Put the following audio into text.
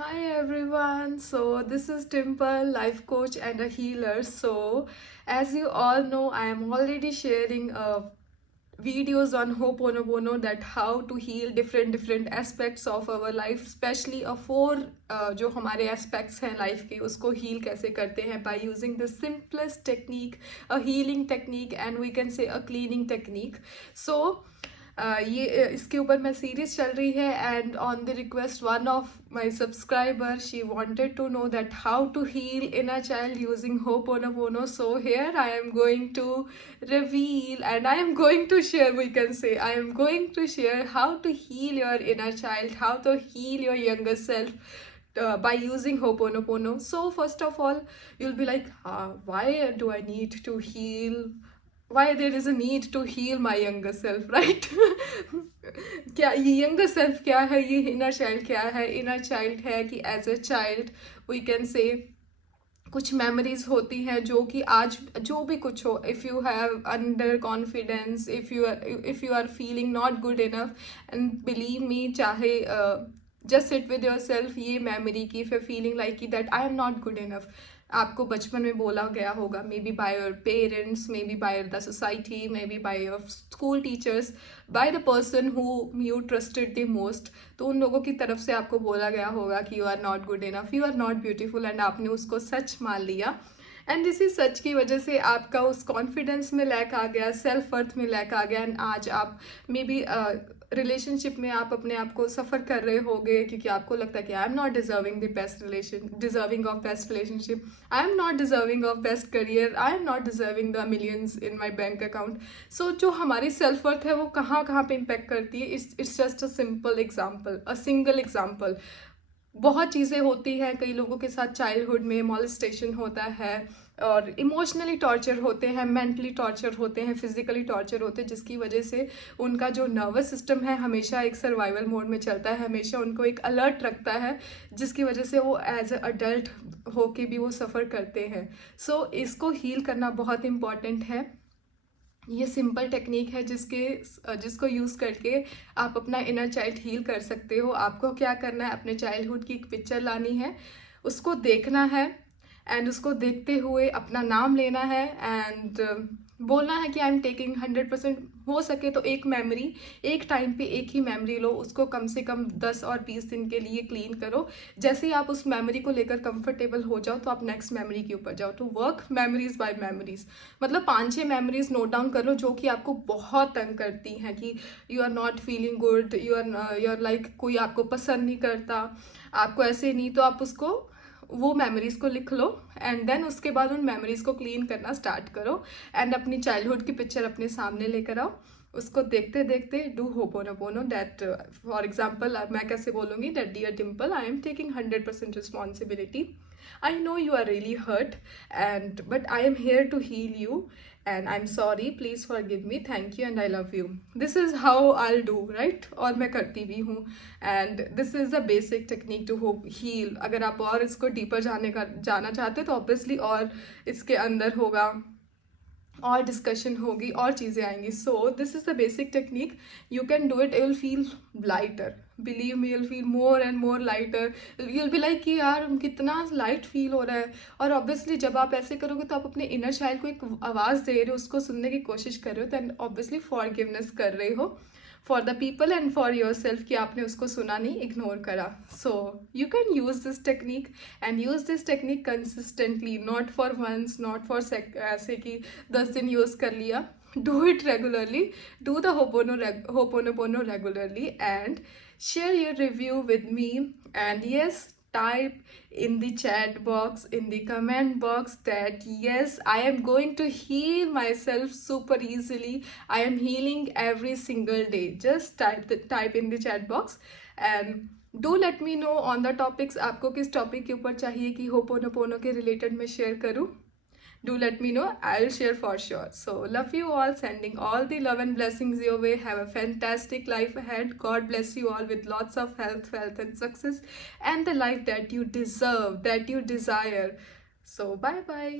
Hi everyone, so this is Dimple, life coach and a healer. So, as you all know, I am already sharing videos on Ho'oponopono, that how to heal different aspects of our life, especially four जो हमारे aspects हैं life के उसको heal कैसे करते हैं by using the simplest technique, a healing technique and we can say a cleaning technique. So ये इसके ऊपर मैं सीरीज चल रही है and on the request one of my subscriber she wanted to know that how to heal inner child using Ho'oponopono. So here I am going to reveal and I am going to share, we can say, I am going to share how to heal your inner child, how to heal your younger self by using Ho'oponopono. So first of all, you'll be like, why do I need to heal, why there is a need to heal my younger self, right? क्या ये younger self क्या है, ये inner child क्या है? Inner child है कि as a child we can say कुछ मेमोरीज होती हैं जो कि आज जो भी कुछ हो, if you have under confidence, if you are feeling not good enough, and believe me, चाहे just sit with yourself, ये मेमोरी की इफ यू फीलिंग लाइक कि that I am not good enough, आपको बचपन में बोला गया होगा, maybe by your parents, maybe by the society, maybe by your school teachers, by the person who you trusted the most, तो उन लोगों की तरफ से आपको बोला गया होगा कि you are not good enough, you are not beautiful, and आपने उसको सच मान लिया, एंड इसी सच की वजह से आपका उस कॉन्फिडेंस में लैक आ गया, सेल्फ वर्थ में लैक आ गया, एंड आज आप मे बी रिलेशनशिप में आप अपने आप को सफ़र कर रहे होगे क्योंकि आपको लगता है कि I am not deserving the best relation, deserving of best relationship, I am not deserving of best career, I am not deserving the millions in my bank account. So जो हमारी सेल्फ वर्थ है वो कहाँ कहाँ पे impact करती है, it's just a simple example, a single example. बहुत चीज़ें होती हैं, कई लोगों के साथ चाइल्डहुड में मॉलेस्टेशन होता है, और इमोशनली टॉर्चर होते हैं, मेंटली टॉर्चर होते हैं, फिजिकली टॉर्चर होते हैं, जिसकी वजह से उनका जो नर्वस सिस्टम है हमेशा एक सर्वाइवल मोड में चलता है, हमेशा उनको एक अलर्ट रखता है, जिसकी वजह से वो एज अ अडल्ट होके भी वो सफ़र करते हैं. सो इसको हील करना बहुत इम्पॉर्टेंट है. ये सिंपल टेक्निक है जिसको यूज़ करके आप अपना इनर चाइल्ड हील कर सकते हो. आपको क्या करना है, अपने चाइल्डहुड की एक पिक्चर लानी है, उसको देखना है, एंड उसको देखते हुए अपना नाम लेना है, एंड बोलना है कि आई एम टेकिंग 100%. हो सके तो एक मेमोरी, एक टाइम पे एक ही मेमोरी लो, उसको कम से कम 10 और 20 दिन के लिए क्लीन करो. जैसे ही आप उस मेमोरी को लेकर कंफर्टेबल हो जाओ तो आप नेक्स्ट मेमोरी के ऊपर जाओ. तो वर्क मेमोरीज बाय मेमोरीज, मतलब 5-6 मेमोरीज नोट डाउन कर लो जो कि आपको बहुत तंग करती हैं, कि you are not feeling good, you are like कोई आपको पसंद नहीं करता, आपको ऐसे नहीं, तो आप उसको वो मेमोरीज़ को लिख लो, एंड देन उसके बाद उन मेमोरीज़ को क्लीन करना स्टार्ट करो, एंड अपनी चाइल्डहुड की पिक्चर अपने सामने लेकर आओ. उसको देखते देखते do Ho'oponopono. That for example मैं कैसे बोलूँगी, that dear Dimple, I am taking 100% responsibility. I know you are really hurt, but I am here to heal you, and I'm sorry, please forgive me, thank you and I love you. This is how I'll do, right? और मैं करती भी हूँ, and this is the basic technique to heal. अगर आप और इसको deeper जाना चाहते तो ऑब्वियसली और इसके अंदर होगा, और डिस्कशन होगी, और चीज़ें आएंगी. So this is the basic technique, you can do it, you will feel lighter, believe me, you'll feel more and more lighter. You'll be like कि यार कितना लाइट फील हो रहा है. और ऑब्वियसली जब आप ऐसे करोगे तो आप अपने इनर चाइल्ड को एक आवाज़ दे रहे हो, उसको सुनने की कोशिश कर रहे हो, दैन ऑब्वियसली फॉरगिवनेस कर रहे हो for the people and for your self, कि आपने उसको सुना नहीं, इग्नोर करा. So you can use this technique and use this technique consistently, not for once, not for ऐसे कि 10 दिन यूज़ कर लिया. Do it regularly, do the Ho'oponopono regularly, and share your review with me. And yes, type in the chat box, in the comment box, that yes, I am going to heal myself super easily, I am healing every single day. Just type in the chat box, and do let me know on the topics, आपको किस topic के ऊपर चाहिए कि Ho'oponopono के related मैं share करूँ. Do let me know, I'll share for sure. So love you all, sending all the love and blessings your way. Have a fantastic life ahead. God bless you all with lots of health, wealth and success, and the life that you deserve, that you desire. So bye bye.